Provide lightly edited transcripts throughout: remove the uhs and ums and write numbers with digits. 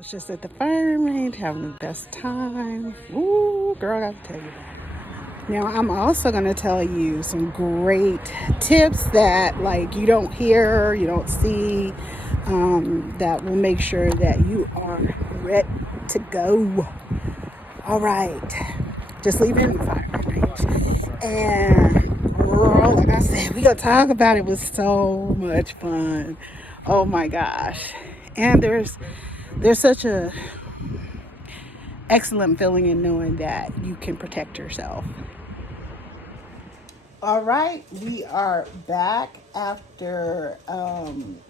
Was just at the firearm range having the best time. Ooh, girl, I gotta tell you that. Now, I'm also gonna tell you some great tips that, like, you don't hear, you don't see, that will make sure that you are ready to go. All right, just leave it in the firearm range, and girl, like I said, we gonna talk about it. It was so much fun. Oh my gosh, and there's such a excellent feeling in knowing that you can protect yourself. All right, we are back after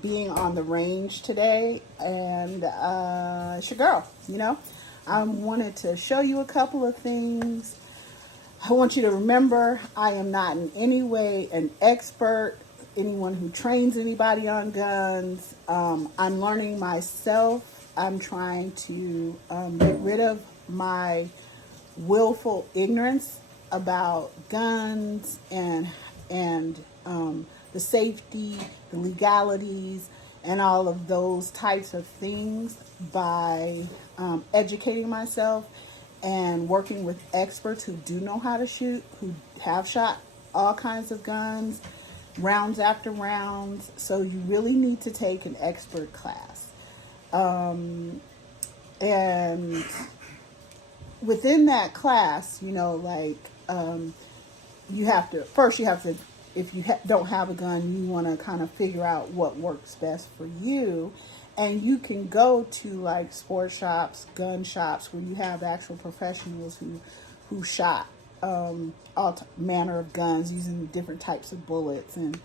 being on the range today, and it's your girl. I wanted to show you a couple of things. I want you to remember I am not in any way an expert, anyone who trains anybody on guns. I'm learning myself. I'm trying to get rid of my willful ignorance about guns and the safety, the legalities, and all of those types of things by educating myself and working with experts who do know how to shoot, who have shot all kinds of guns, rounds after rounds. So you really need to take an expert class. And within that class, you have to if you don't have a gun, you want to kind of figure out what works best for you. And you can go to like sports shops, gun shops, where you have actual professionals who shot manner of guns using different types of bullets and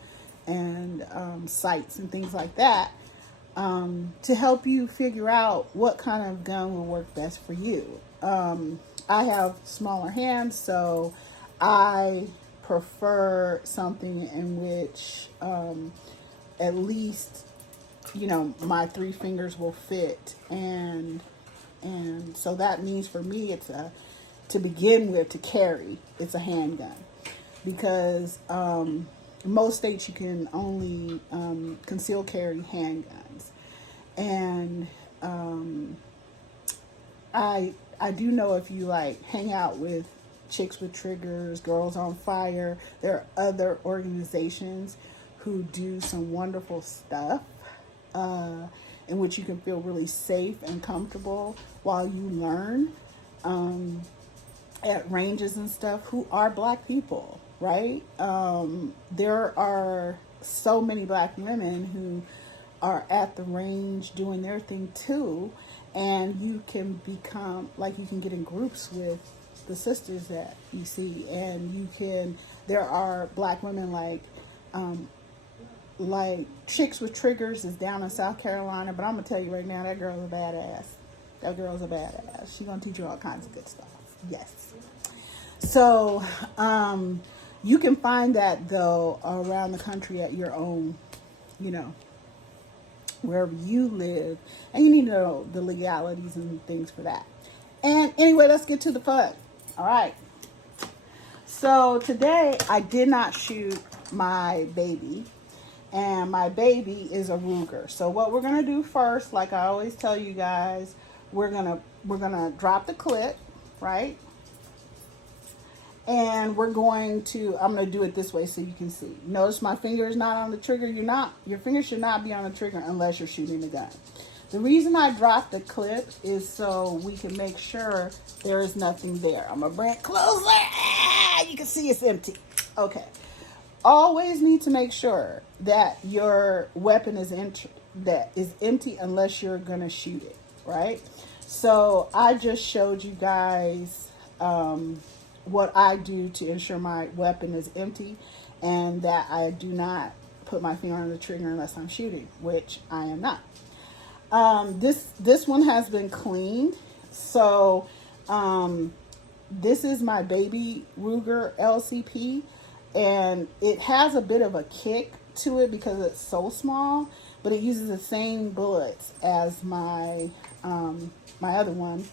sights and things like that, to help you figure out what kind of gun will work best for you. I have smaller hands, so I prefer something in which at least my three fingers will fit, and so that means for me it's to begin with, to carry, it's a handgun, because in most states you can only conceal carry handguns, and I do know, if you like hang out with Chicks with Triggers, Girls on Fire, there are other organizations who do some wonderful stuff, in which you can feel really safe and comfortable while you learn, at ranges and stuff, who are Black people, right? There are so many Black women who are at the range doing their thing too, and you can become, like, you can get in groups with the sisters that you see, and there are Black women like Chicks with Triggers is down in South Carolina, but I'm gonna tell you right now, that girl's a badass. That girl's a badass. She's gonna teach you all kinds of good stuff. Yes. So you can find that, though, around the country at your own, wherever you live, and you need to know the legalities and things for that. And anyway, let's get to the fun. All right. So today I did not shoot my baby, and my baby is a Ruger. So what we're gonna do first, like I always tell you guys, we're gonna drop the clip, right? And I'm gonna do it this way so you can see. Notice my finger is not on the trigger. Your finger should not be on the trigger unless you're shooting the gun. The reason I dropped the clip is so we can make sure there is nothing there. I'm gonna bring it closer. You can see it's empty. Okay. Always need to make sure that your weapon is empty unless you're gonna shoot it, right? So I just showed you guys what I do to ensure my weapon is empty, and that I do not put my finger on the trigger unless I'm shooting, which I am not. This one has been cleaned. So this is my baby Ruger LCP, and it has a bit of a kick to it because it's so small, but it uses the same bullets as my other one,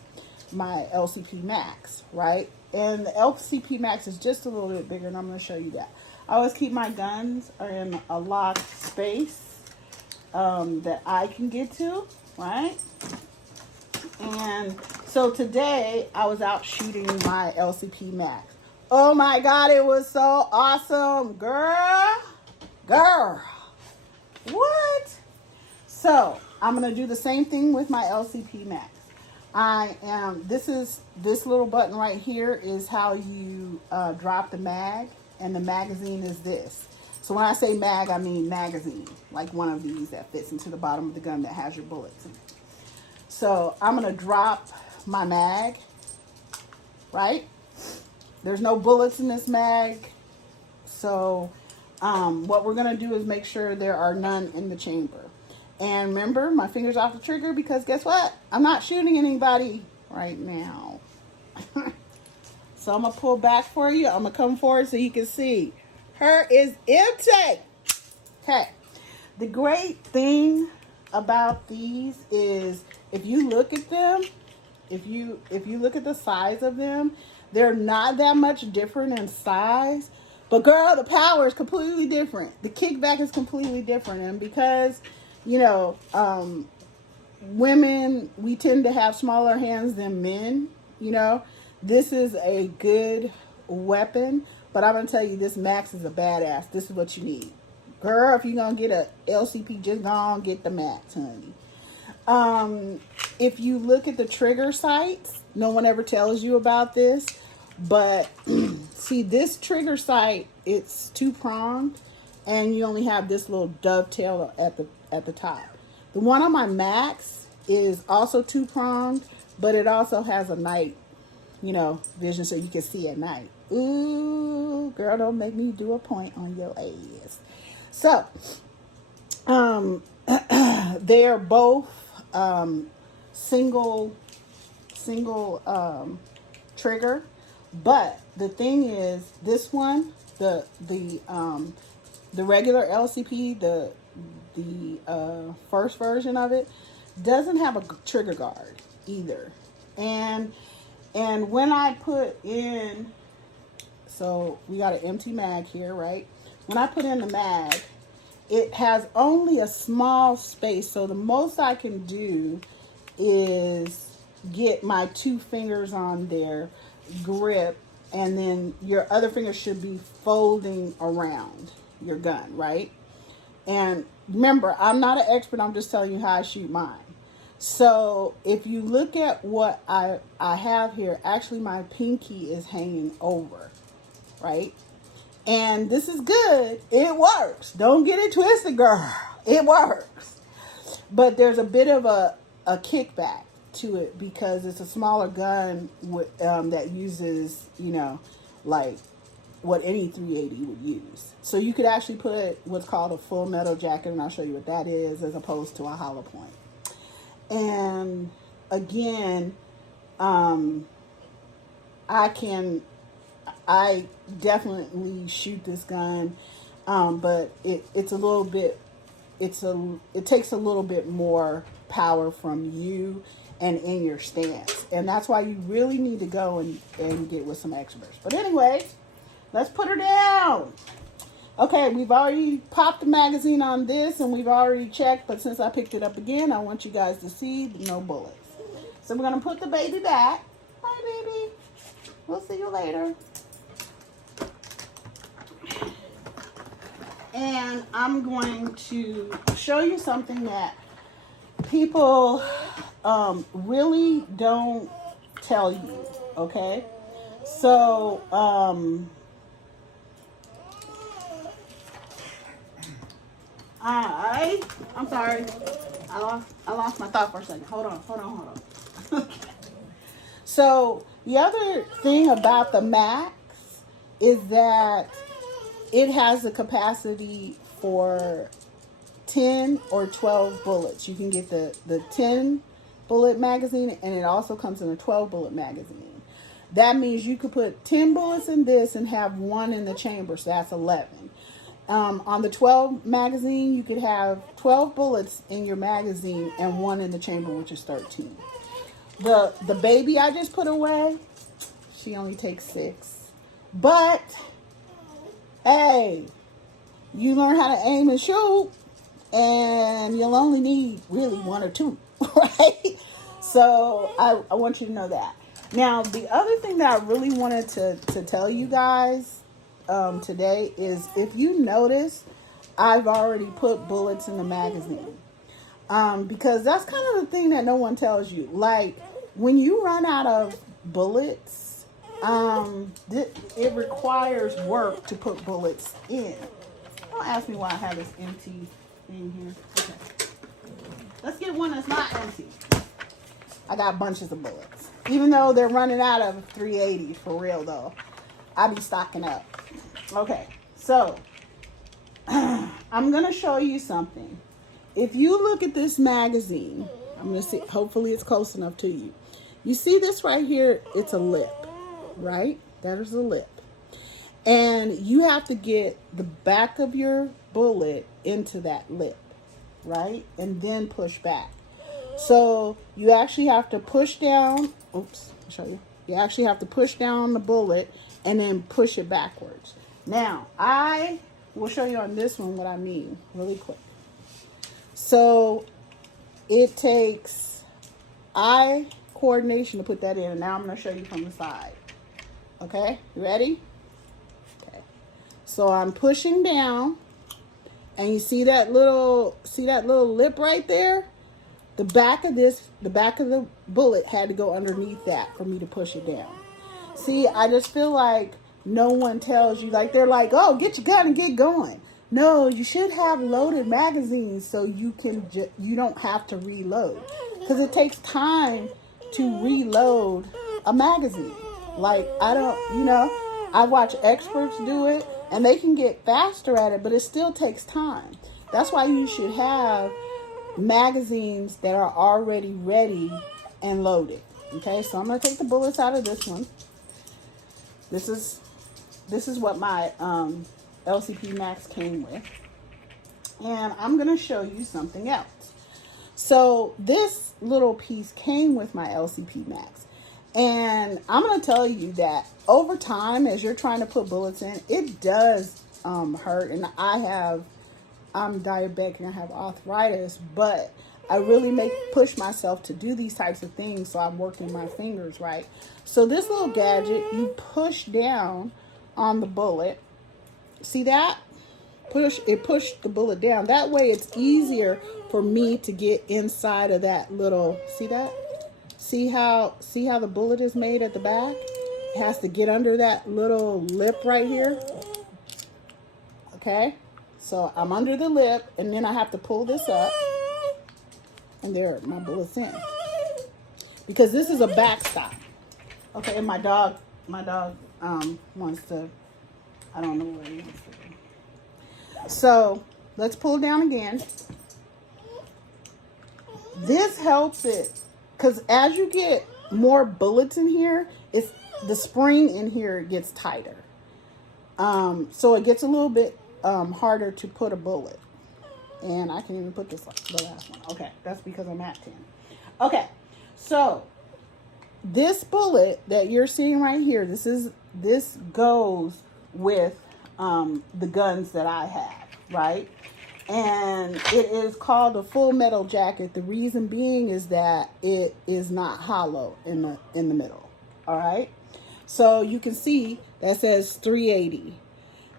my LCP Max, right? And the LCP Max is just a little bit bigger, and I'm going to show you that. I always keep my guns in a locked space that I can get to, right? And so today I was out shooting my LCP Max. Oh my God, it was so awesome, girl. What? So I'm gonna do the same thing with my LCP Max. This little button right here is how you drop the mag, and the magazine is this. So when I say mag, I mean magazine, like one of these that fits into the bottom of the gun that has your bullets in it. So I'm gonna drop my mag, right? There's no bullets in this mag. So what we're gonna do is make sure there are none in the chamber. And remember, my finger's off the trigger because guess what? I'm not shooting anybody right now. So I'm gonna pull back for you. I'm gonna come forward so you can see. Her is empty. Okay. The great thing about these is if you look at them, if you look at the size of them, they're not that much different in size. But girl, the power is completely different. The kickback is completely different. And because, you know, women, we tend to have smaller hands than men, you know, this is a good weapon. But I'm going to tell you, this Max is a badass. This is what you need. Girl, if you're going to get a LCP, just go on get the Max, honey. If you look at the trigger sights, no one ever tells you about this. But see, this trigger sight, it's two-pronged. And you only have this little dovetail at the top. The one on my Max is also two-pronged, but it also has a night, you know, vision so you can see at night. Ooh, girl, don't make me do a point on your ass. So, they're both single trigger, but the thing is, this one, the regular LCP, the first version of it, doesn't have a trigger guard either. And when I put in, so we got an empty mag here, right? When I put in the mag, it has only a small space. So the most I can do is get my two fingers on there, grip, and then your other finger should be folding around your gun, right? And remember, I'm not an expert. I'm just telling you how I shoot mine. So if you look at what I have here, actually my pinky is hanging over, right? And this is good. It works. Don't get it twisted, girl. It works. But there's a bit of a kickback to it because it's a smaller gun with, that uses, you know, like what any 380 would use. So you could actually put what's called a full metal jacket, and I'll show you what that is, as opposed to a hollow point. And again, I definitely shoot this gun, but it takes a little bit more power from you and in your stance. And that's why you really need to go and get with some experts. But anyway, let's put her down. Okay, we've already popped the magazine on this and we've already checked, but since I picked it up again, I want you guys to see no bullets. So we're going to put the baby back. Bye, baby. We'll see you later. And I'm going to show you something that people really don't tell you, okay? So, I'm sorry. I lost my thought for a second. Hold on. Okay. So the other thing about the Max is that it has the capacity for 10 or 12 bullets. You can get the 10 bullet magazine, and it also comes in a 12 bullet magazine. That means you could put 10 bullets in this and have one in the chamber, so that's 11. On the 12 magazine, you could have 12 bullets in your magazine and one in the chamber, which is 13. The baby I just put away, she only takes 6. But, hey, you learn how to aim and shoot, and you'll only need really 1 or 2, right? So I want you to know that. Now, the other thing that I really wanted to tell you guys today is, if you notice, I've already put bullets in the magazine. Because that's kind of the thing that no one tells you. Like, when you run out of bullets, it requires work to put bullets in. Don't ask me why I have this empty thing here. Okay. Let's get one that's not empty. I got bunches of bullets. Even though they're running out of 380, for real though, I be stocking up. Okay, so I'm going to show you something. If you look at this magazine, I'm going to see, hopefully it's close enough to you. You see this right here? It's a lip, right? That is a lip. And you have to get the back of your bullet into that lip, right? And then push back. So you actually have to push down. Oops, I'll show you. You actually have to push down the bullet and then push it backwards. Now, I will show you on this one what I mean really quick. So it takes eye coordination to put that in. And now I'm going to show you from the side. Okay, you ready? Okay. So I'm pushing down, and you see that little lip right there? The back of the bullet had to go underneath that for me to push it down. See, I just feel like no one tells you, like, they're like, oh, get your gun and get going. No, you should have loaded magazines so you don't have to reload, because it takes time to reload a magazine. Like, I watch experts do it and they can get faster at it, but it still takes time. That's why you should have magazines that are already ready and loaded. Okay, so I'm going to take the bullets out of this one. This is what my LCP Max came with. And I'm going to show you something else. So this little piece came with my LCP Max. And I'm going to tell you that over time, as you're trying to put bullets in, it does hurt. And I'm diabetic and I have arthritis, but I really push myself to do these types of things, so I'm working my fingers, right? So this little gadget, you push down on the bullet. See that? It pushed the bullet down. That way it's easier for me to get inside of that little, see that? See how the bullet is made at the back? It has to get under that little lip right here. Okay? So I'm under the lip, and then I have to pull this up. And there, my bullet's in. Because this is a backstop. Okay, and my dog wants to, I don't know what he wants to do. So let's pull down again. This helps it, because as you get more bullets in here, the spring in here gets tighter. So it gets a little bit harder to put a bullet. And I can even put the last one. Okay, that's because I'm at 10. Okay, so this bullet that you're seeing right here, this goes with the guns that I have, right? And it is called a full metal jacket. The reason being is that it is not hollow in the middle. All right, so you can see that says 380,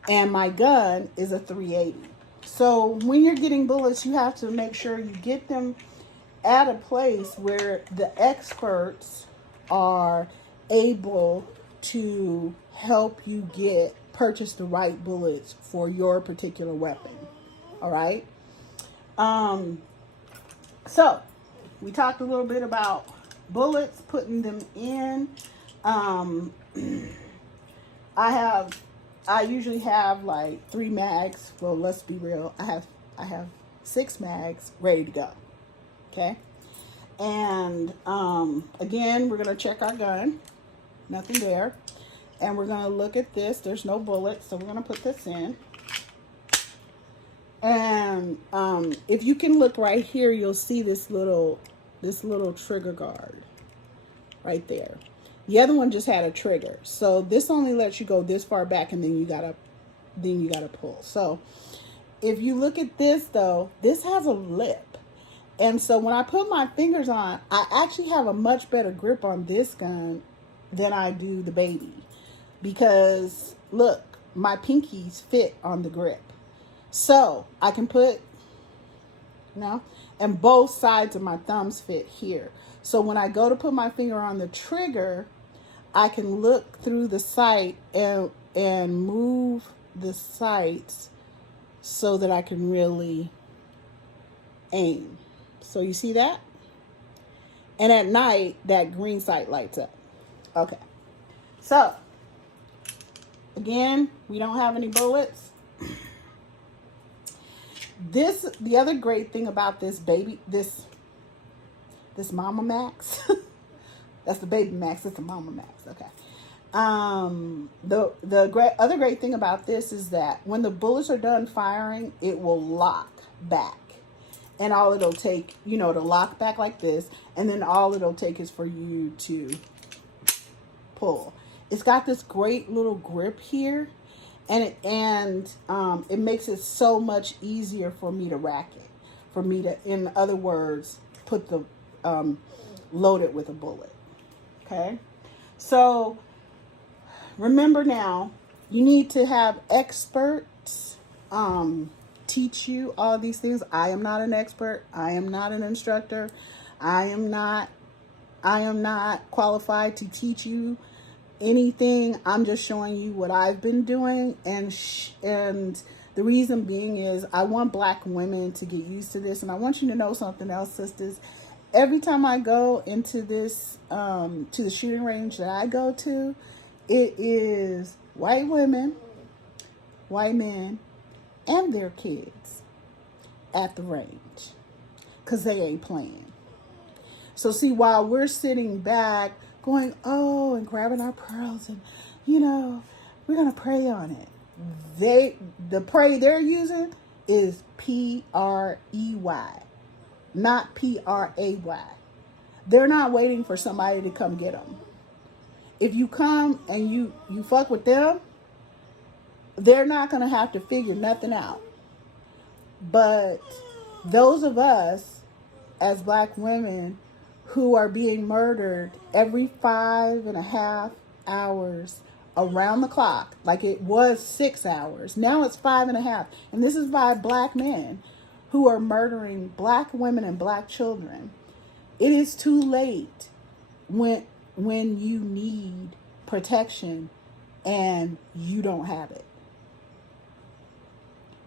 and my gun is a 380. So when you're getting bullets, you have to make sure you get them at a place where the experts are able to help you purchase the right bullets for your particular weapon. All right. So we talked a little bit about bullets, putting them in. I usually have like 3 mags. Well, let's be real. I have 6 mags ready to go. Okay. And again, we're gonna check our gun. Nothing there. And we're gonna look at this. There's no bullets, so we're gonna put this in. And if you can look right here, you'll see this little trigger guard right there. The other one just had a trigger. So this only lets you go this far back, and then you gotta pull. So if you look at this though, this has a lip. And so when I put my fingers on, I actually have a much better grip on this gun than I do the baby. Because look, my pinkies fit on the grip. So I can put, and both sides of my thumbs fit here. So when I go to put my finger on the trigger, I can look through the sight and move the sights so that I can really aim. So you see that? And at night, that green sight lights up. Okay. So, again, we don't have any bullets. The other great thing about this Mama Max, that's the baby Max, it's the Mama Max, okay. The other great thing about this is that when the bullets are done firing, it will lock back. And all it'll take, to lock back like this, and then all it'll take is for you to pull. It's got this great little grip here, and it makes it so much easier for me to rack it. For me to, in other words, put the load it with a bullet. Okay, so remember now, you need to have experts teach you all these things. I am not an expert. I am not an instructor. I am not qualified to teach you anything. I'm just showing you what I've been doing, and the reason being is I want black women to get used to this. And I want you to know something else, sisters. Every time I go into this to the shooting range that I go to, it is white women, white men, and their kids at the range, because they ain't playing. So see, while we're sitting back going, oh, and grabbing our pearls, and we're gonna pray on it, the pray they're using is P-R-E-Y, not P-R-A-Y. They're not waiting for somebody to come get them. If you come and you fuck with them, they're not going to have to figure nothing out. But those of us as black women who are being murdered every 5.5 hours around the clock, like it was 6 hours, now it's 5.5. And this is by black men who are murdering black women and black children. It is too late when you need protection and you don't have it.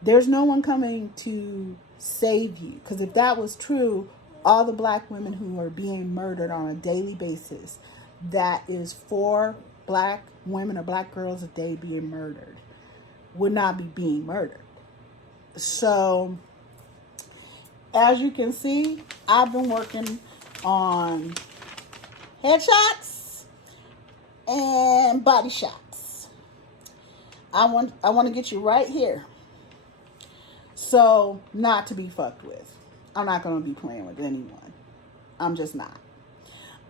There's no one coming to save you. Because if that was true, all the black women who are being murdered on a daily basis, that is 4 black women or black girls a day being murdered, would not be being murdered. So, as you can see, I've been working on headshots and body shots. I want to get you right here. So, not to be fucked with. I'm not going to be playing with anyone. I'm just not.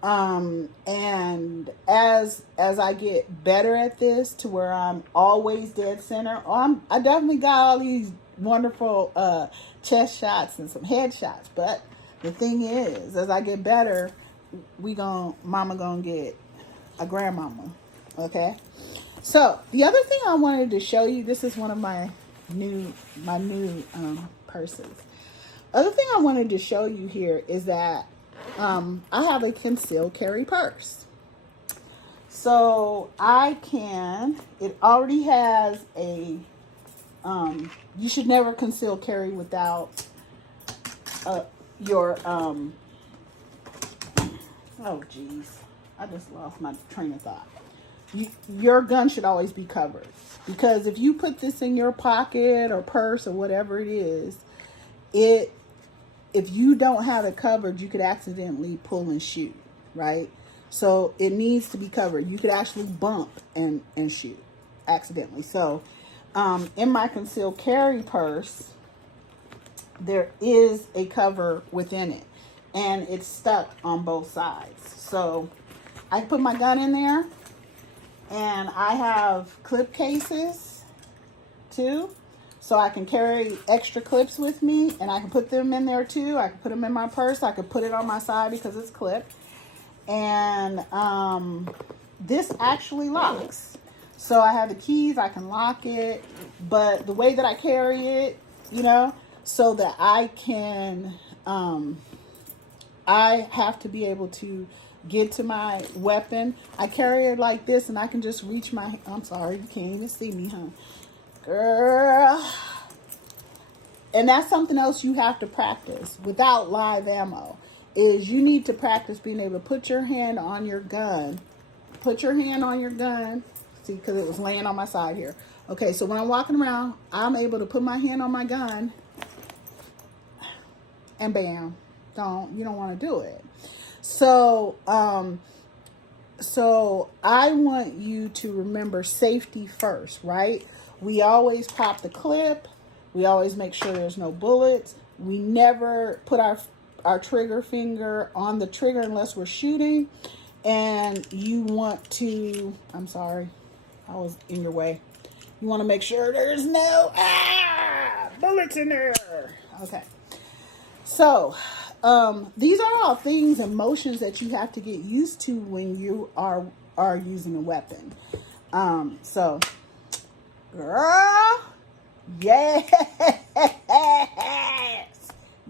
And as I get better at this to where I'm always dead center, I definitely got all these wonderful chest shots and some head shots. But the thing is, as I get better, mama gonna get a grandmama. Okay? So, the other thing I wanted to show you, this is one of my new purses. Other thing I wanted to show you here is that I have a concealed carry purse. So it already has a, you should never conceal carry without your, oh geez, I just lost my train of thought. Your gun should always be covered, because if you put this in your pocket or purse or whatever it is, if you don't have it covered, you could accidentally pull and shoot, right? So it needs to be covered. You could actually bump and shoot accidentally. So in my concealed carry purse, there is a cover within it, and it's stuck on both sides. So I put my gun in there, and I have clip cases too. So I can carry extra clips with me, and I can put them in there too. I can put them in my purse. I could put it on my side because it's clipped. And this actually locks. So I have the keys, I can lock it, but the way that I carry it, you know, so that I can, I have to be able to get to my weapon. I carry it like this, and I can just reach my, I'm sorry, you can't even see me, huh? Girl. And that's something else you have to practice without live ammo, is you need to practice being able to put your hand on your gun. Put your hand on your gun. See, because it was laying on my side here. Okay, so when I'm walking around, I'm able to put my hand on my gun, and bam, you don't want to do it. So, so I want you to remember safety first, right? We always pop the clip. We always make sure there's no bullets. We never put our trigger finger on the trigger unless we're shooting. And you want to, I'm sorry, I was in your way. You want to make sure there's no bullets in there. Okay. So, these are all things and motions that you have to get used to when you are using a weapon. So, girl, yes,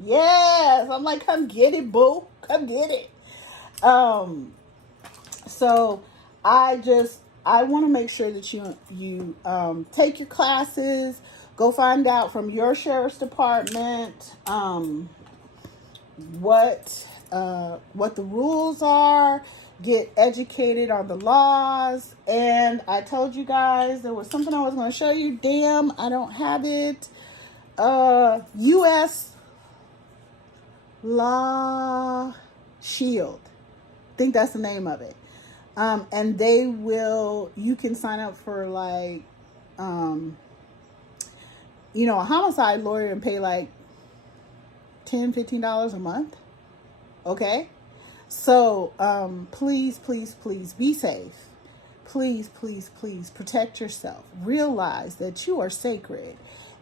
yes. I'm like, come get it, boo. Come get it. So I want to make sure that you take your classes, go find out from your sheriff's department what the rules are, get educated on the laws. And I told you guys there was something I was going to show you. Damn, I don't have it. U.S. Law Shield. I think that's the name of it. And you can sign up for like, a homicide lawyer and pay like $10, $15 a month. Okay. So, please, please, please be safe. Please, please, please protect yourself. Realize that you are sacred.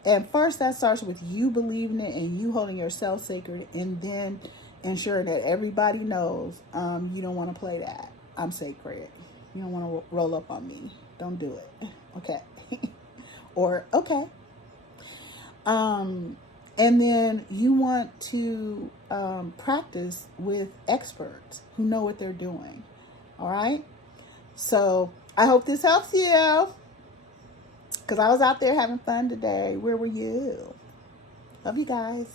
And first that starts with you believing it and you holding yourself sacred, and then ensuring that everybody knows, you don't want to play that. I'm sacred. You don't want to roll up on me. Don't do it. Okay. Or, okay. And then you want to practice with experts who know what they're doing. All right? So I hope this helps you, because I was out there having fun today. Where were you? Love you guys.